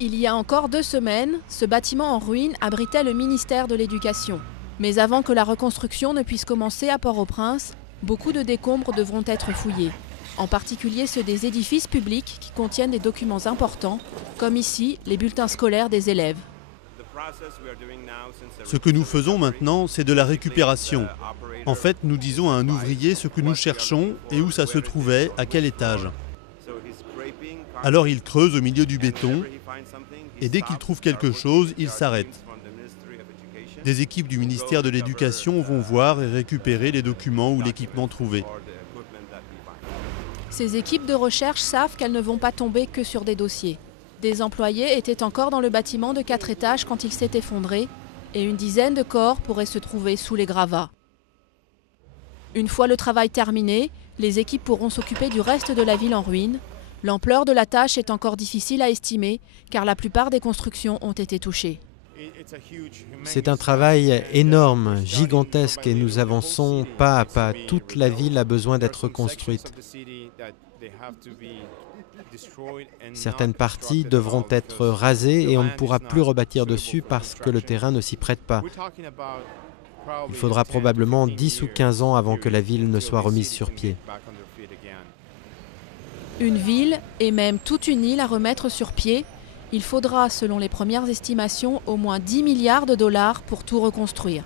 Il y a encore 2 semaines, ce bâtiment en ruine abritait le ministère de l'Éducation. Mais avant que la reconstruction ne puisse commencer à Port-au-Prince, beaucoup de décombres devront être fouillés. En particulier ceux des édifices publics qui contiennent des documents importants, comme ici les bulletins scolaires des élèves. Ce que nous faisons maintenant, c'est de la récupération. En fait, nous disons à un ouvrier ce que nous cherchons et où ça se trouvait, à quel étage. Alors il creuse au milieu du béton et dès qu'il trouve quelque chose, il s'arrête. Des équipes du ministère de l'Éducation vont voir et récupérer les documents ou l'équipement trouvé. Ces équipes de recherche savent qu'elles ne vont pas tomber que sur des dossiers. Des employés étaient encore dans le bâtiment de 4 étages quand il s'est effondré et une dizaine de corps pourraient se trouver sous les gravats. Une fois le travail terminé, les équipes pourront s'occuper du reste de la ville en ruine. L'ampleur de la tâche est encore difficile à estimer car la plupart des constructions ont été touchées. C'est un travail énorme, gigantesque et nous avançons pas à pas. Toute la ville a besoin d'être reconstruite. Certaines parties devront être rasées et on ne pourra plus rebâtir dessus parce que le terrain ne s'y prête pas. Il faudra probablement 10 ou 15 ans avant que la ville ne soit remise sur pied. Une ville et même toute une île à remettre sur pied, il faudra, selon les premières estimations, au moins 10 milliards de dollars pour tout reconstruire.